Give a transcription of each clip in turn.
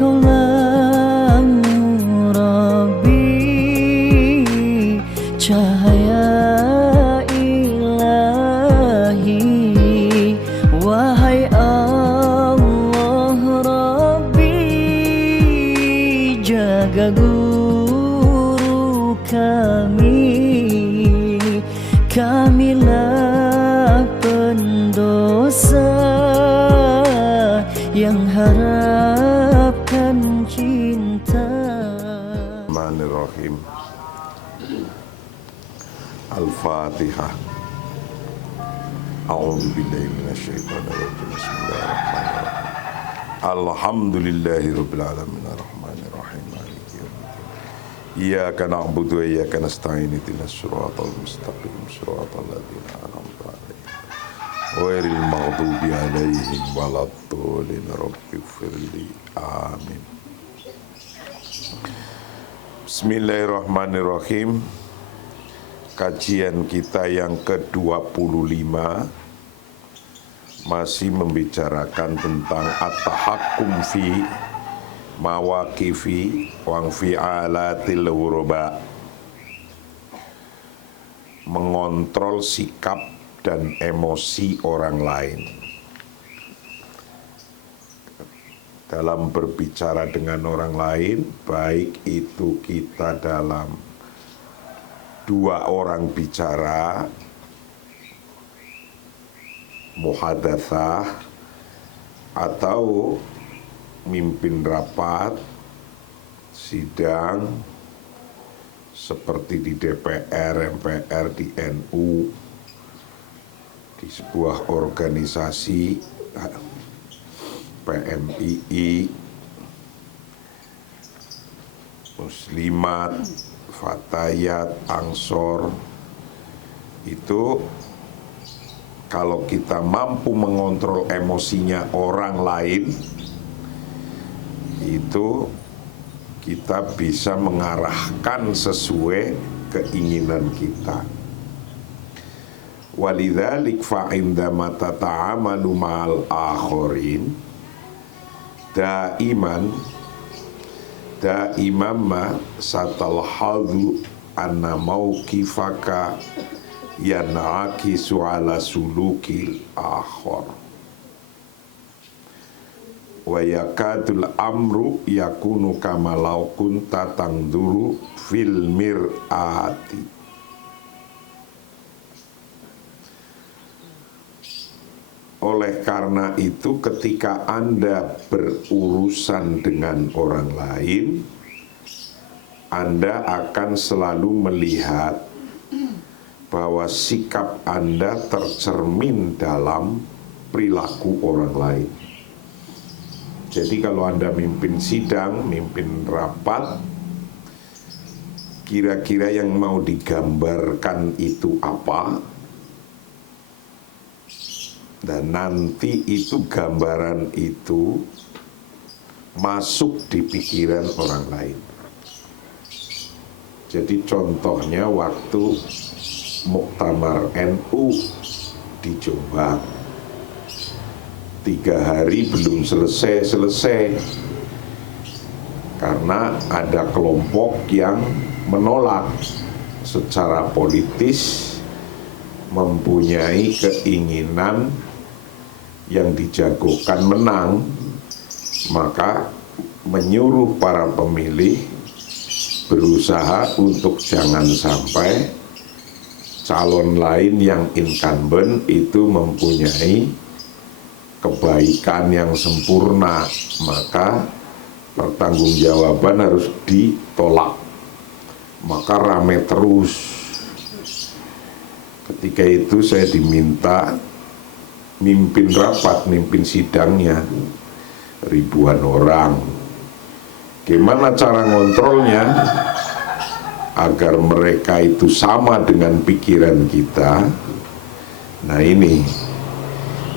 Engkaulah Rabbi, cahaya ilahi. Wahai Allah Rabbi, jaga guru kamilah pendosa yang harapkan cinta. Bismillahirrahmanirrahim. Al-Fatihah. A'udzu billahi minasyaitonir rajim. Bismillahirrahmanirrahim. Alhamdulillahirabbil alamin arrahmanir rahim maliki yaumiddin. Iyyaka na'budu wa iyyaka nasta'in ihdinas siratal mustaqim siratal ladzina an'amta 'alaihim ghairil maghdubi 'alaihim waladdallin. Rabbighfirli. Amin. Bismillahirrahmanirrahim. Kajian kita yang ke-25 masih membicarakan tentang at-tahakkum fi mawaqifi wa fi'alatil ghuraba, mengontrol sikap dan emosi orang lain dalam berbicara dengan orang lain, baik itu kita dalam dua orang bicara, muhadatsah, atau mimpin rapat, sidang, seperti di DPR, MPR, di NU, di sebuah organisasi, PMII, Muslimat, Fatayat, Ansor. Itu kalau kita mampu mengontrol emosinya orang lain, itu kita bisa mengarahkan sesuai keinginan kita. Walidzalik fa indama tata'amalu ma'al akharin daiman ma satalhadhu anna mauqifaka yan'akisu ala sulukil akhar wa yakadul amru yakunu kama law kunta tangduru fil mir'ati. Oleh karena itu, ketika Anda berurusan dengan orang lain, Anda akan selalu melihat bahwa sikap Anda tercermin dalam perilaku orang lain. Jadi kalau Anda mimpin sidang, mimpin rapat, kira-kira yang mau digambarkan itu apa? Dan nanti itu gambaran itu masuk di pikiran orang lain. Jadi contohnya waktu Muktamar NU di Jombang, 3 hari belum selesai karena ada kelompok yang menolak secara politis, mempunyai keinginan yang dijagokan menang, maka menyuruh para pemilih berusaha untuk jangan sampai calon lain yang incumbent itu mempunyai kebaikan yang sempurna, maka pertanggungjawaban harus ditolak. Maka rame terus. Ketika itu saya diminta mimpin rapat, mimpin sidangnya, ribuan orang. Gimana cara ngontrolnya agar mereka itu sama dengan pikiran kita? Nah ini,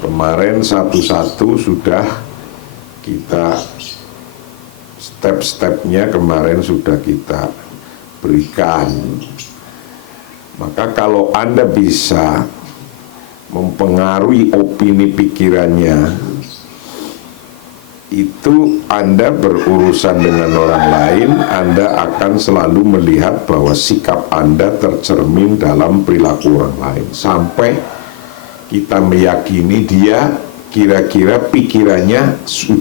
kemarin satu-satu sudah kita step-stepnya kemarin sudah kita berikan. Maka kalau Anda bisa mempengaruhi opini pikirannya, itu Anda berurusan dengan orang lain, Anda akan selalu melihat bahwa sikap Anda tercermin dalam perilaku orang lain, sampai kita meyakini dia kira-kira pikirannya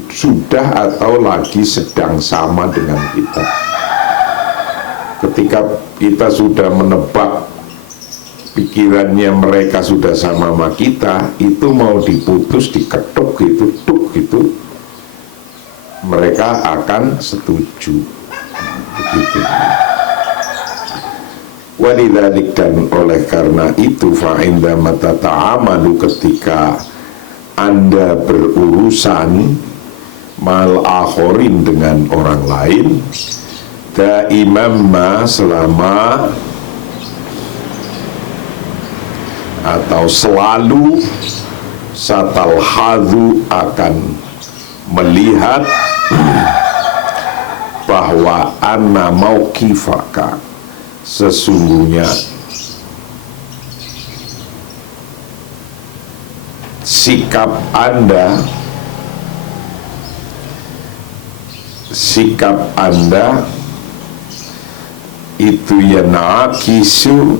sudah atau lagi sedang sama dengan kita. Ketika kita sudah menebak pikirannya mereka sudah sama kita, itu mau diputus, diketuk gitu, tuk gitu, mereka akan setuju. Begitu. Walidzalik, dan oleh karena itu fa'inda mata ta'amalu, ketika Anda berurusan mal akhorin dengan orang lain, daimamma, selama atau selalu, satalhadhu, akan melihat bahwa anna mauqifaka, sesungguhnya sikap Anda itu yanakisu,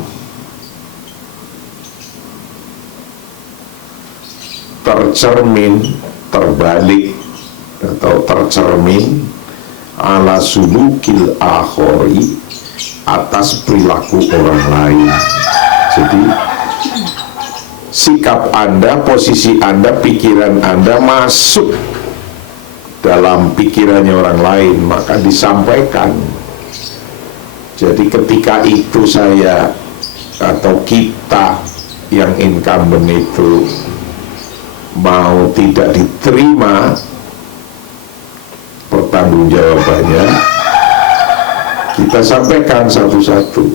tercermin, terbalik atau tercermin ala sulukil akhori, atas perilaku orang lain. Jadi sikap Anda, posisi Anda, pikiran Anda masuk dalam pikirannya orang lain, maka disampaikan. Jadi ketika itu saya atau kita yang incumbent itu mau tidak diterima pertanggungjawabannya, kita sampaikan satu-satu.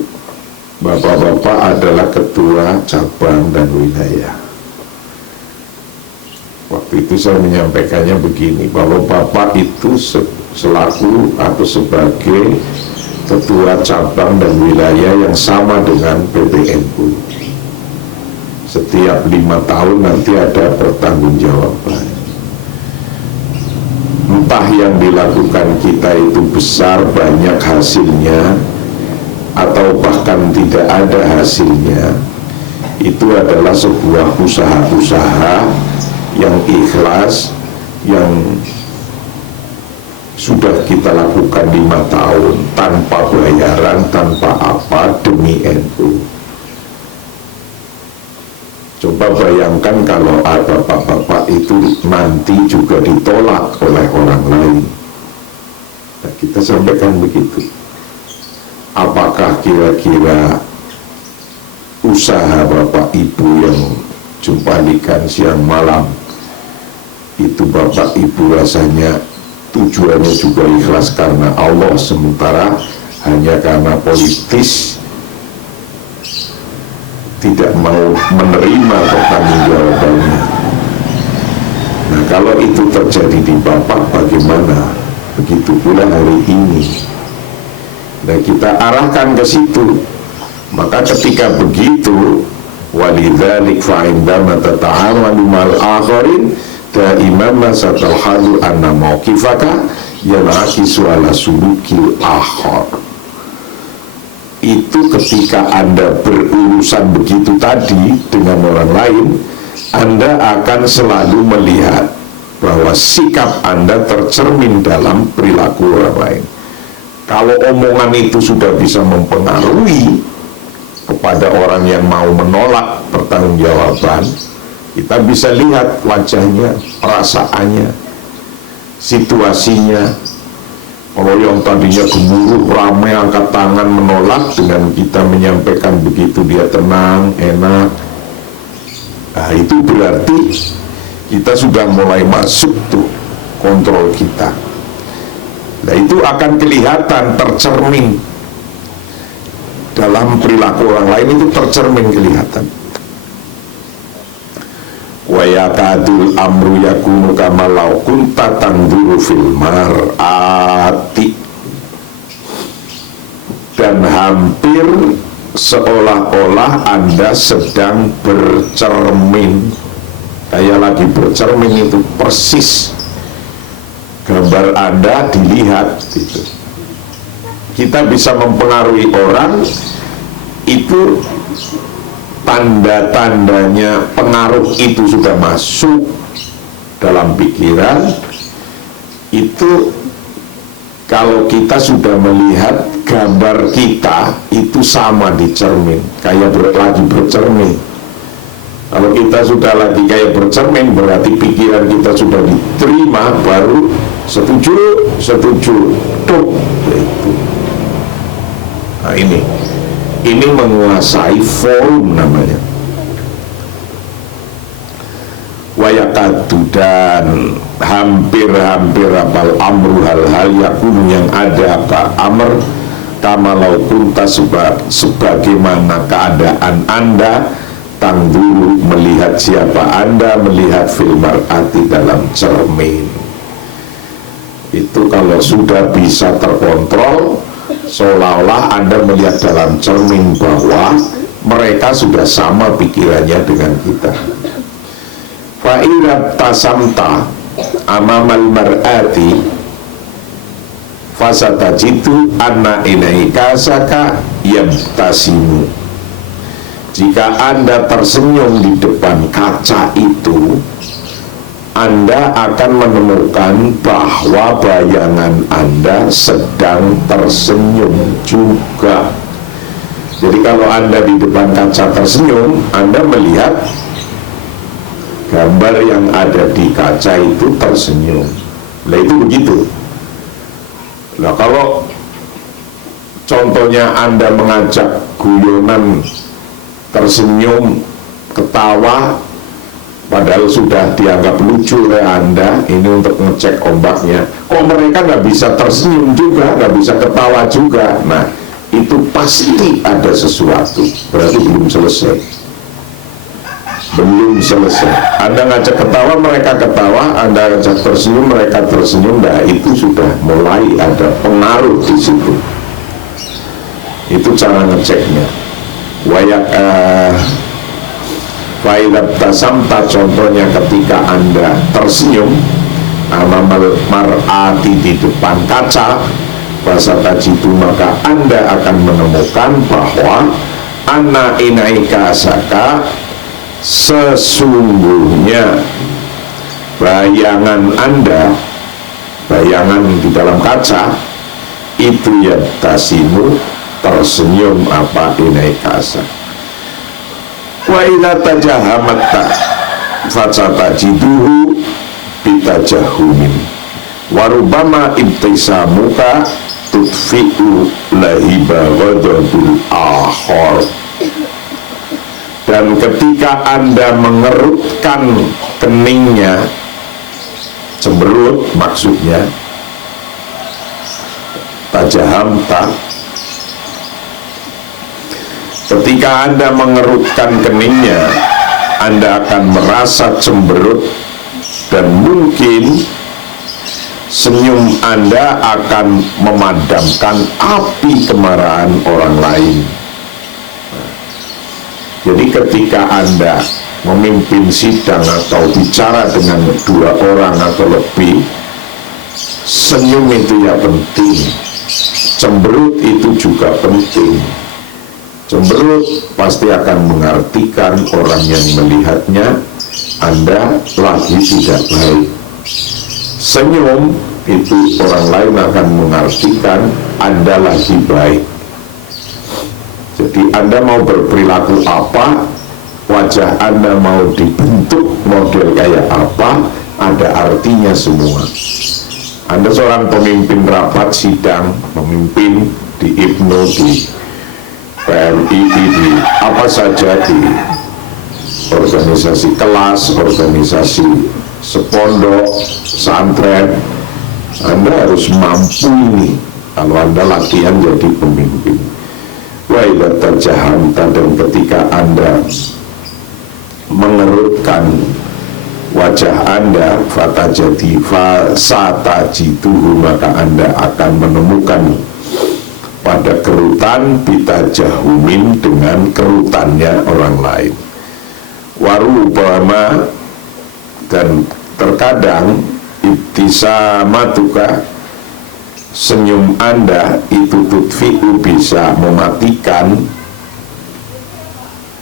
Bapak-bapak adalah ketua cabang dan wilayah. Waktu itu saya menyampaikannya begini, bahwa bapak itu selaku atau sebagai ketua cabang dan wilayah yang sama dengan PBNU. Setiap 5 tahun nanti ada pertanggungjawaban. Entah yang dilakukan kita itu besar, banyak hasilnya, atau bahkan tidak ada hasilnya, itu adalah sebuah usaha-usaha yang ikhlas, yang sudah kita lakukan 5 tahun tanpa bayaran, tanpa apa, demi NU. Coba bayangkan kalau bapak-bapak itu nanti juga ditolak oleh orang lain. Nah, kita sampaikan begitu. Apakah kira-kira usaha bapak ibu yang jumpalikan siang malam itu bapak ibu rasanya tujuannya juga ikhlas karena Allah, sementara hanya karena politis tidak mau menerima pertanggungjawabannya. Nah, kalau itu terjadi di bapak, bagaimana? Begitu pula hari ini. Nah, kita arahkan ke situ. Maka ketika begitu, walidzalik fa'indama tata'amalu mal akharin daimama satalhadu anna mauqifaka yanakisu ala sulukil akhar. Itu ketika Anda berurusan begitu tadi dengan orang lain, Anda akan selalu melihat bahwa sikap Anda tercermin dalam perilaku orang lain. Kalau omongan itu sudah bisa mempengaruhi kepada orang yang mau menolak pertanggungjawaban, kita bisa lihat wajahnya, perasaannya, situasinya. Kalau yang tadinya gemuruh, ramai, angkat tangan menolak, dengan kita menyampaikan begitu dia tenang, enak. Nah, itu berarti kita sudah mulai masuk tuh kontrol kita. Nah, itu akan kelihatan, tercermin dalam perilaku orang lain, itu tercermin, kelihatan. Wa yakadul amru yakunu kama law kunta tanzuru fil mar'ati, dan hampir seolah-olah Anda sedang bercermin, kayak lagi bercermin, itu persis gambar Anda dilihat gitu. Kita bisa mempengaruhi orang, itu tanda-tandanya pengaruh itu sudah masuk dalam pikiran. Itu kalau kita sudah melihat gambar kita itu sama di cermin, kayak lagi bercermin. Kalau kita sudah lagi kayak bercermin, berarti pikiran kita sudah diterima, baru setuju, tuh gitu. Nah ini menguasai volume namanya. Wayakadu, dan hampir-hampir apal amru, hal-hal yakunu yang ada apa amr kamalau kunta, sebagaimana keadaan Anda tangduru, melihat siapa Anda, melihat fil mar'ati, dalam cermin. Itu kalau sudah bisa terkontrol, seolah-olah Anda melihat dalam cermin bahwa mereka sudah sama pikirannya dengan kita. Fa'irat tasamta amamal mar'ati fasatajitu anna ilaika saka yabtasimu. Jika Anda tersenyum di depan kaca itu, Anda akan menemukan bahwa bayangan Anda sedang tersenyum juga. Jadi kalau Anda di depan kaca tersenyum, Anda melihat gambar yang ada di kaca itu tersenyum. Nah itu begitu. Nah kalau contohnya Anda mengajak guyonan, tersenyum, ketawa, padahal sudah dianggap lucu oleh Anda, ini untuk ngecek ombaknya, kok mereka nggak bisa tersenyum juga, nggak bisa ketawa juga. Nah itu pasti ada sesuatu, berarti belum selesai. Belum selesai. Anda ngajak ketawa, mereka ketawa. Anda ngajak tersenyum, mereka tersenyum. Nah itu sudah mulai ada pengaruh di situ. Itu cara ngeceknya. Fa'idat tasamta, contohnya ketika Anda tersenyum amamal mar'ati, di depan kaca, fasatajidu, maka Anda akan menemukan bahwa anna inaika saka, sesungguhnya bayangan Anda, bayangan di dalam kaca itu ya tasimu, tersenyum apa inaikasa. Wa ila tajahamatta fasatajiduhu bitajahumin warubama ibtisamuka tutfi'u lahiba ghadabul akhor. Dan ketika Anda mengerutkan keningnya, cemberut maksudnya, tajahamta, ketika Anda mengerutkan keningnya, Anda akan merasa cemberut, dan mungkin senyum Anda akan memadamkan api kemarahan orang lain. Jadi ketika Anda memimpin sidang atau bicara dengan dua orang atau lebih, senyum itu ya penting, cemberut itu juga penting. Cemberut pasti akan mengartikan orang yang melihatnya Anda lagi tidak baik. Senyum itu orang lain akan mengartikan Anda lagi baik. Jadi Anda mau berperilaku apa, wajah Anda mau dibentuk model kayak apa, ada artinya semua. Anda seorang pemimpin rapat sidang, pemimpin di IPNO, di PMI, di apa saja, di organisasi kelas, organisasi sepondok, santren, Anda harus mampu ini kalau Anda latihan jadi pemimpin. Wa idza tajahamta, dan ketika Anda mengerutkan wajah Anda, fasatajiduhu, maka Anda akan menemukan pada kerutan bitajahumin, dengan kerutannya orang lain. Warubama, dan terkadang Ibtisamatuka, senyum Anda itu tutfi'u, bisa mematikan,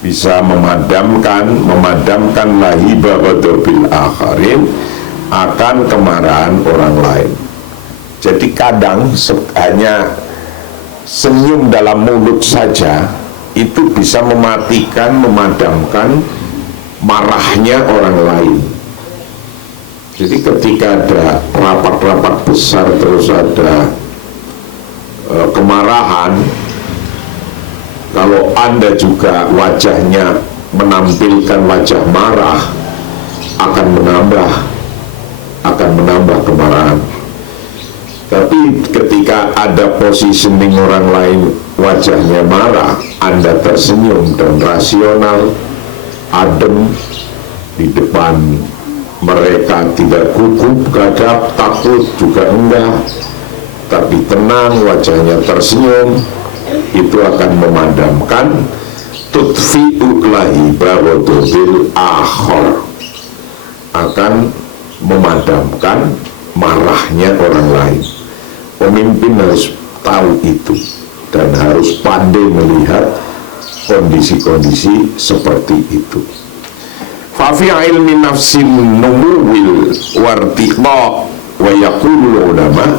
bisa memadamkan lahiba ghadabil akharin, akan kemarahan orang lain. Jadi kadang hanya senyum dalam mulut saja itu bisa mematikan, memadamkan marahnya orang lain. Jadi ketika ada rapat-rapat besar terus ada kemarahan, kalau Anda juga wajahnya menampilkan wajah marah, akan menambah kemarahan. Tapi ketika ada positioning orang lain wajahnya marah, Anda tersenyum dan rasional, adem di depan mereka, tidak gugup, gagap, takut juga enggak, tapi tenang, wajahnya tersenyum, itu akan memadamkan tutfi'u lahiba ghadabil akhar, akan memadamkan marahnya orang lain. Pemimpin harus tahu itu dan harus pandai melihat kondisi-kondisi seperti itu. Fafi ilmi nafsin numuwil wartiqa wa yaqulu ulama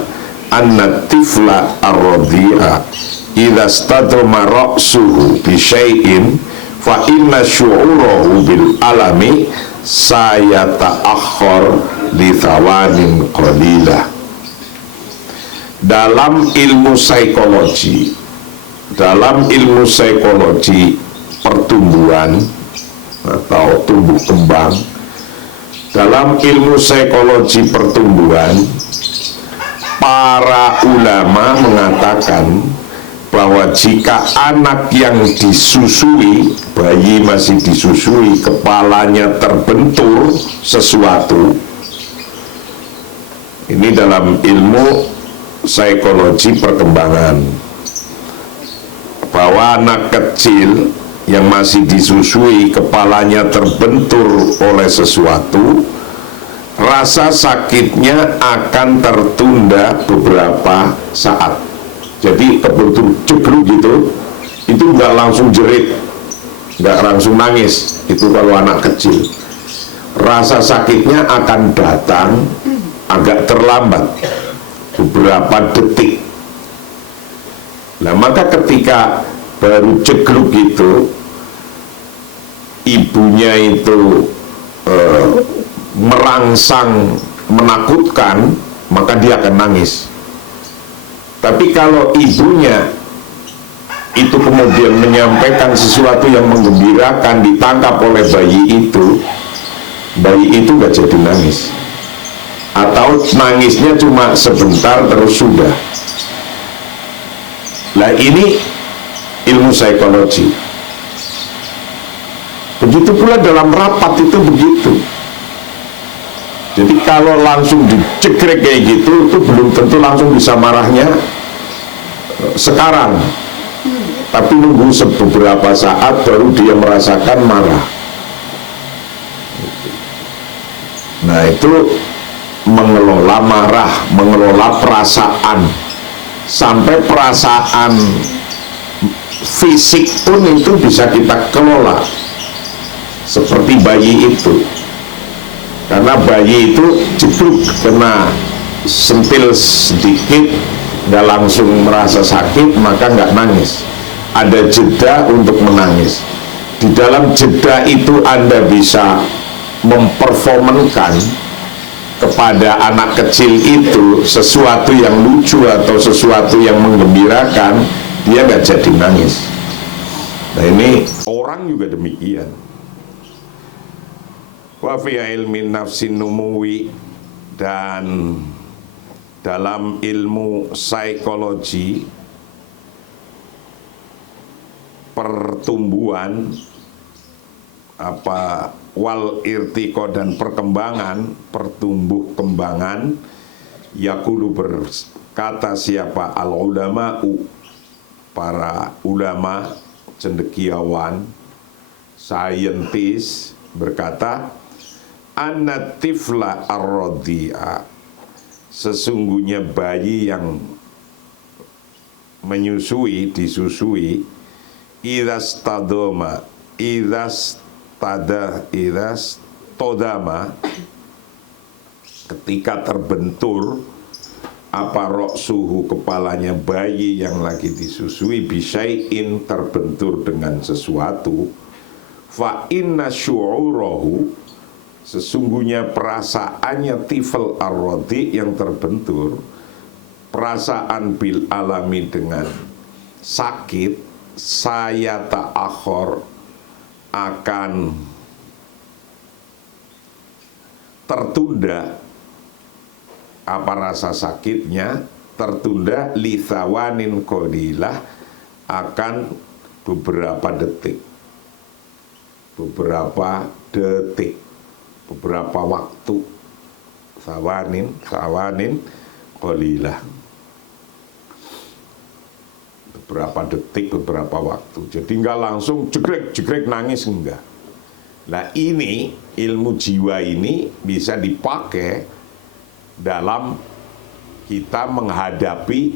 anna tifla ar-radhi'a idza stadama ra'suhu bi syai'in fa inna syu'urahu bil alami sayata'akhkhar li thawanin qalilah. Dalam ilmu psikologi pertumbuhan atau tumbuh kembang, dalam ilmu psikologi pertumbuhan, para ulama mengatakan bahwa jika anak yang disusui, bayi masih disusui, kepalanya terbentur sesuatu, ini dalam ilmu psikologi perkembangan, bahwa anak kecil yang masih disusui kepalanya terbentur oleh sesuatu, rasa sakitnya akan tertunda beberapa saat. Jadi kebentur jeblok gitu, itu nggak langsung jerit, nggak langsung nangis. Itu kalau anak kecil, rasa sakitnya akan datang agak terlambat, beberapa detik. Nah, maka ketika baru jegluk gitu, ibunya itu merangsang, menakutkan, maka dia akan nangis. Tapi kalau ibunya itu kemudian menyampaikan sesuatu yang menggembirakan, ditangkap oleh bayi itu gak jadi nangis, atau nangisnya cuma sebentar terus sudah. Nah, ini ilmu psikologi. Begitu pula dalam rapat itu begitu. Jadi kalau langsung dicekrek kayak gitu, itu belum tentu langsung bisa marahnya sekarang, tapi nunggu beberapa saat baru dia merasakan marah. Nah, itu mengelola marah, mengelola perasaan, sampai perasaan fisik pun itu bisa kita kelola, seperti bayi itu. Karena bayi itu jeblok, kena sentil sedikit, nggak langsung merasa sakit, maka nggak nangis. Ada jeda untuk menangis. Di dalam jeda itu Anda bisa memperformankan kepada anak kecil itu sesuatu yang lucu atau sesuatu yang menggembirakan, dia nggak jadi nangis. Nah, ini orang juga demikian. Wa fi ilmi nafsin numuwi, dan dalam ilmu psikologi pertumbuhan wal irtiqo dan perkembangan, pertumbuh kembangan, yaqulu berkata siapa al ulama'u, para ulama cendekiawan, saintis, berkata anna tifla ar-radhi'a, sesungguhnya bayi yang menyusui, disusui, idas todama, ketika terbentur apa suhu kepalanya bayi yang lagi disusui, bisyai'in, terbentur dengan sesuatu, fa inna syu'urahu, sesungguhnya perasaannya tifl ar-rodi yang terbentur, perasaan bil alami dengan sakit, saya ta'akhor, akan tertunda, apa rasa sakitnya tertunda, lithawanin qalilah, akan beberapa detik, beberapa waktu. Sawanin qalilah, beberapa detik, beberapa waktu. Jadi enggak langsung jegrek nangis, enggak. Nah, ini ilmu jiwa ini bisa dipakai dalam kita menghadapi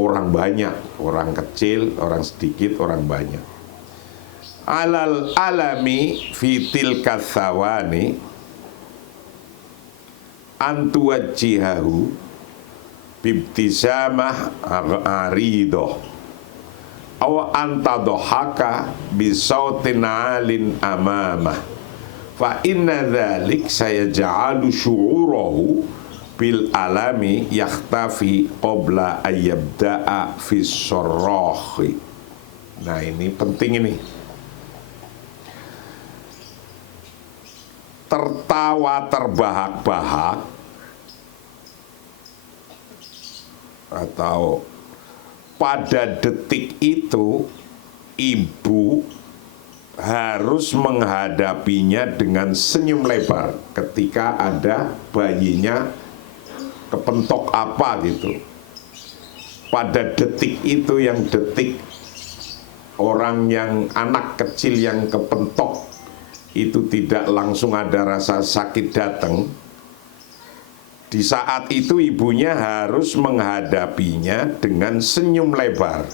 orang banyak, orang kecil, orang sedikit, orang banyak. Alal alami fitil kathawani antuwajihahu bibtisamah aridoh aw antadohaka bisautin alin amamah, fa inna dhalik sayaja'alu syu'urahu bil alami yakhtafi qabla ayyabda'a fis sarrahi. Nah, ini penting ini. Tertawa terbahak-bahak atau pada detik itu ibu harus menghadapinya dengan senyum lebar ketika ada bayinya kepentok apa gitu. Pada detik itu, yang detik orang yang anak kecil yang kepentok itu tidak langsung ada rasa sakit datang. Di saat itu ibunya harus menghadapinya dengan senyum lebar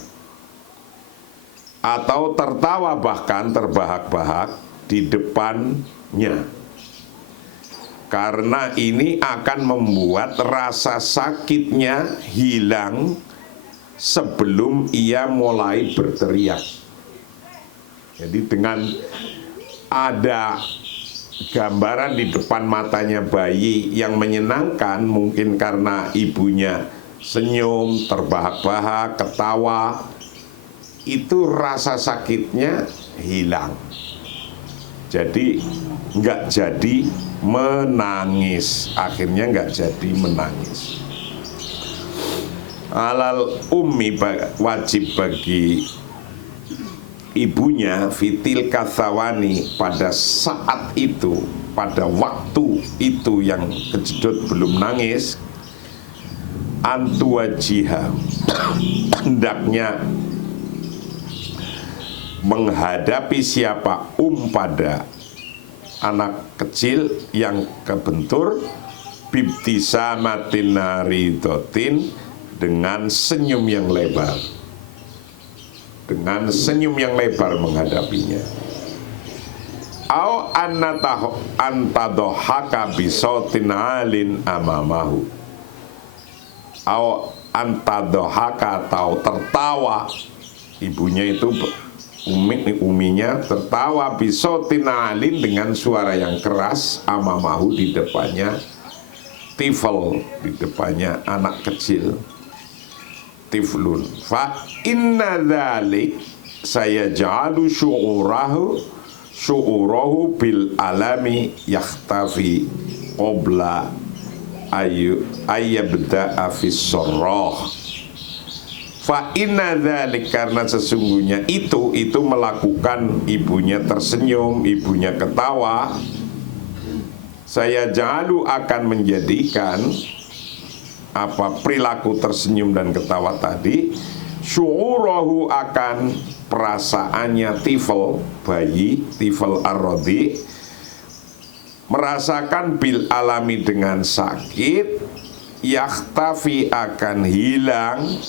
atau tertawa bahkan terbahak-bahak di depannya, karena ini akan membuat rasa sakitnya hilang sebelum ia mulai berteriak. Jadi dengan ada gambaran di depan matanya bayi yang menyenangkan, mungkin karena ibunya senyum, terbahak-bahak, ketawa, itu rasa sakitnya hilang. Jadi nggak jadi menangis, akhirnya nggak jadi menangis. Alal ummi, wajib bagi ibunya, fitil kathawani, pada saat itu, pada waktu itu yang kejedot belum nangis, antuwajiha, hendaknya menghadapi siapa pada anak kecil yang kebentur, bibtisamatin naridotin, dengan senyum yang lebar, dengan senyum yang lebar menghadapinya. Au antadohaka bisautin alin amamahu, au antadohaka, atau tertawa, ibunya itu uminya tertawa, bisautin alin, dengan suara yang keras, amamahu, di depannya tifl, di depannya anak kecil, tiflun. Fa inna dzalik sayaj'alu syu'urahu bil alami yakhtafi qabla ayyabda'a fis sarrah. Fa inna dzalik, karena sesungguhnya itu melakukan ibunya tersenyum, ibunya ketawa, saya jalu akan menjadikan apa perilaku tersenyum dan ketawa tadi, syu'urahu, akan perasaannya tifl, bayi, tifl ar-rodi, merasakan bil alami dengan sakit, yakhtafi akan hilang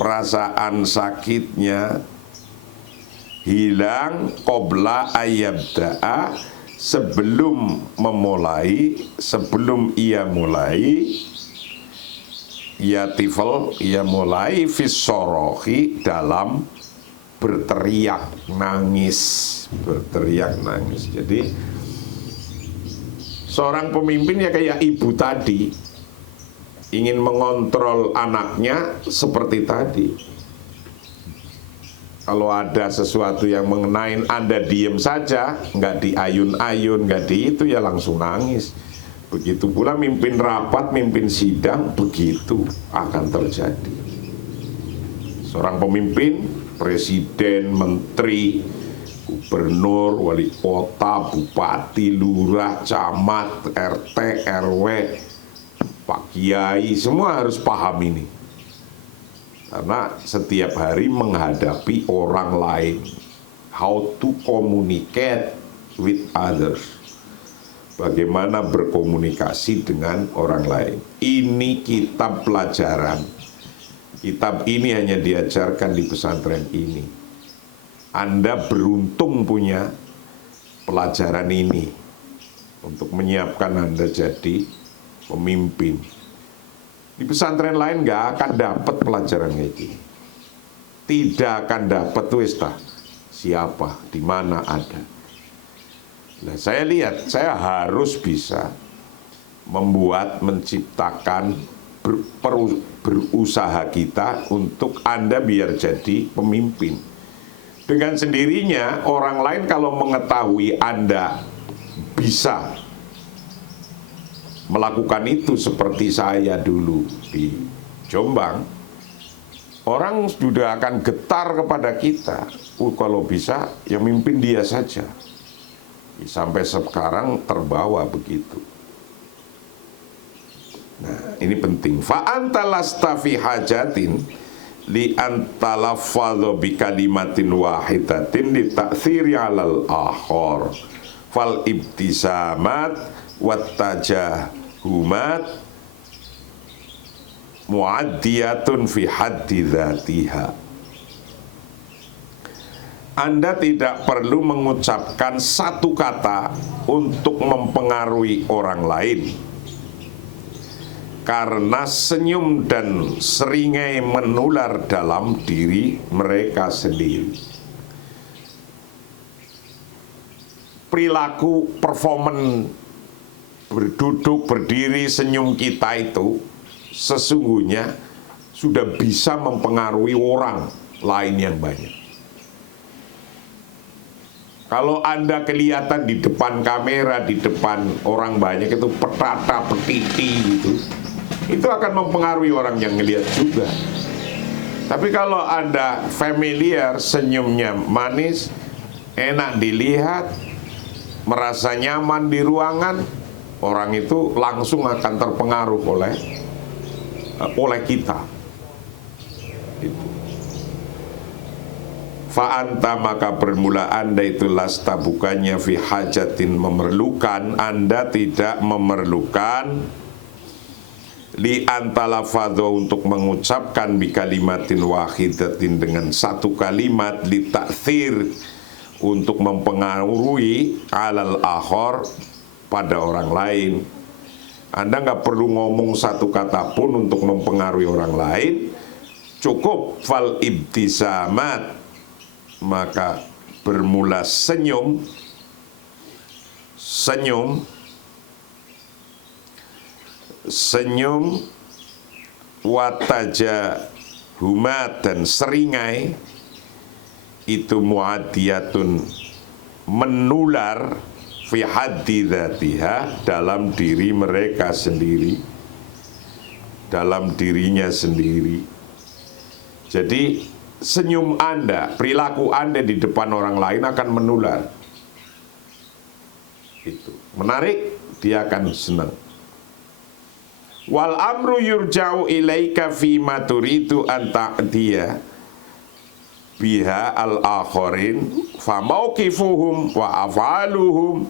perasaan sakitnya, hilang qabla ayyabda'a sebelum ia mulai ia mulai fissorohi dalam berteriak nangis. Jadi seorang pemimpin ya kayak ibu tadi, ingin mengontrol anaknya seperti tadi. Kalau ada sesuatu yang mengenai Anda diem saja, nggak diayun-ayun, nggak itu ya langsung nangis. Begitu pula mimpin rapat, mimpin sidang, begitu akan terjadi. Seorang pemimpin, presiden, menteri, gubernur, wali kota, bupati, lurah, camat, RT, RW, Pak Kiai, semua harus paham ini. Karena setiap hari menghadapi orang lain. How to communicate with others. Bagaimana berkomunikasi dengan orang lain. Ini kitab pelajaran. Kitab ini hanya diajarkan di pesantren ini. Anda beruntung punya pelajaran ini untuk menyiapkan Anda jadi pemimpin. Di pesantren lain nggak akan dapat pelajaran kayak gini. Tidak akan dapat siapa, di mana ada. Nah, saya lihat, saya harus bisa menciptakan berusaha kita untuk Anda biar jadi pemimpin. Dengan sendirinya orang lain kalau mengetahui Anda bisa melakukan itu seperti saya dulu di Jombang, orang sudah akan getar kepada kita. Kalau bisa, yang mimpin dia saja. Sampai sekarang terbawa begitu. Nah, ini penting. Fa anta lasta fi hajatin li antalafadhu bi kalimatin wahidatin li ta'thiri 'alal akhar. Fal ibtisamat wattajahumat mu'addiyatun fi haddi dzatiha. Anda tidak perlu mengucapkan satu kata untuk mempengaruhi orang lain, karena senyum dan seringai menular dalam diri mereka sendiri. Perilaku performan berduduk, berdiri, senyum kita itu sesungguhnya sudah bisa mempengaruhi orang lain yang banyak. Kalau Anda kelihatan di depan kamera, di depan orang banyak itu petata, petiti gitu, itu akan mempengaruhi orang yang ngelihat juga. Tapi kalau Anda familiar, senyumnya manis, enak dilihat, merasa nyaman di ruangan, orang itu langsung akan terpengaruh oleh kita. Itu. Fa'anta maka bermula Anda itu lasta bukannya fi hajatin memerlukan, Anda tidak memerlukan li antalafadho untuk mengucapkan bi kalimatin wahidatin dengan satu kalimat li ta'thir untuk mempengaruhi alal akhor pada orang lain. Anda nggak perlu ngomong satu kata pun untuk mempengaruhi orang lain. Cukup fal ibtisamat, maka bermula senyum watajahumat dan seringai itu muadiyatun menular fi haddi dzatiha dalam diri mereka sendiri, dalam dirinya sendiri. Jadi senyum Anda, perilaku Anda di depan orang lain akan menular. Itu menarik, dia akan senang. Wal amru yurja'u ilaika fi ma turidu an ta'diya biha al akharin fa mauqifuhum wa afaluhum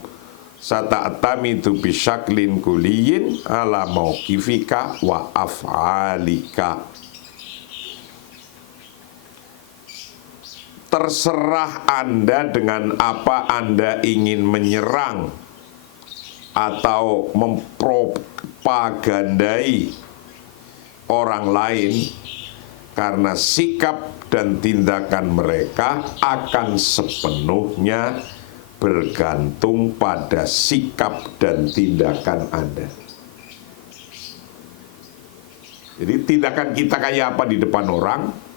sata'tamidu bisyaklin kuliyin ala mauqifika wa af'alika. Terserah Anda dengan apa Anda ingin menyerang atau mempropagandai orang lain, karena sikap dan tindakan mereka akan sepenuhnya bergantung pada sikap dan tindakan Anda. Jadi tindakan kita kayak apa di depan orang,